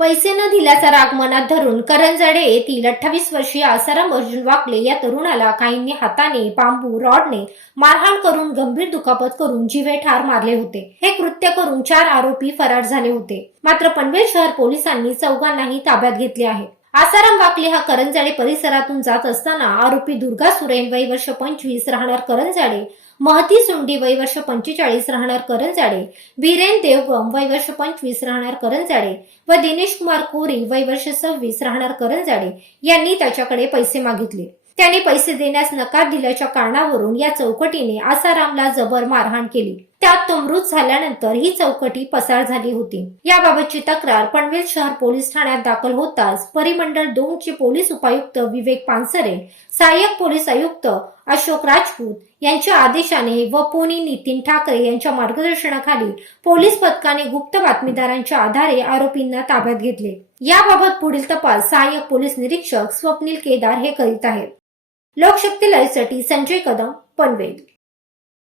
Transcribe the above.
पैसे न दिल्याचा राग मनात धरून करंजाडे येथील अठ्ठावीस वर्षीय आसाराम अर्जुन वाकले या तरुणाला काहींनी हाताने बांबू रॉडने मारहाण करून गंभीर दुखापत करून जीवे ठार मारले होते. हे कृत्य करून चार आरोपी फरार झाले होते. मात्र पनवेल शहर पोलिसांनी चौघांनाही ताब्यात घेतले आहे. आसाराम वाकले हा करंजाडे परिसरातून जात असताना आरोपी दुर्गा सुरेन वय वर्ष पंचवीस राहणार करंजाडे महती सुंडी वय वर्ष पंचेचाळीस राहणार करंजाडे बीरेन देवगम वय वर्ष पंचवीस राहणार करंजाडे व दिनेश कुमार कोरी वय वर्ष सव्वीस राहणार करंजाडे यांनी त्याच्याकडे पैसे मागितले. त्याने पैसे देण्यास नकार दिल्याच्या कारणावरून या चौकटीने आसारामला जबर मारहाण केली. त्यात तो मृत झाल्यानंतर ही चौकटी पसार झाली होती. याबाबतची तक्रार पनवेल शहर पोलीस ठाण्यात दाखल होताच परिमंडळ दोन चे पोलीस उपायुक्त विवेक पानसरे सहाय्यक पोलीस आयुक्त अशोक राजपूत यांच्या आदेशाने व पोनी नितीन ठाकरे यांच्या मार्गदर्शनाखाली पोलीस पथकाने गुप्त बातमीदारांच्या आधारे आरोपींना ताब्यात घेतले. याबाबत पुढील तपास सहाय्यक पोलीस निरीक्षक स्वप्नील केदार हे करीत आहेत. लोकशक्ती लाईव्हसाठी संजय कदम पनवेल.